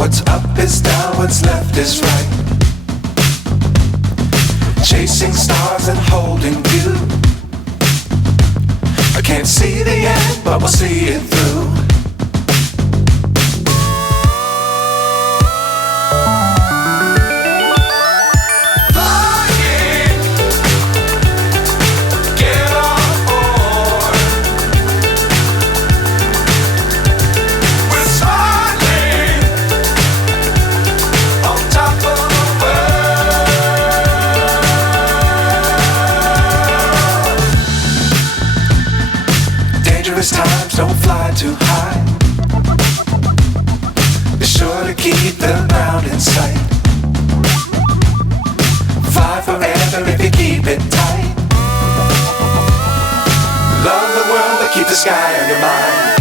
What's up is down, what's left is right. Chasing stars and holding you. I can't see the end, but we'll see it through. Dangerous times, don't fly too high. Be sure to keep the ground in sight. Fly forever if you keep it tight. Love the world, but keep the sky on your mind.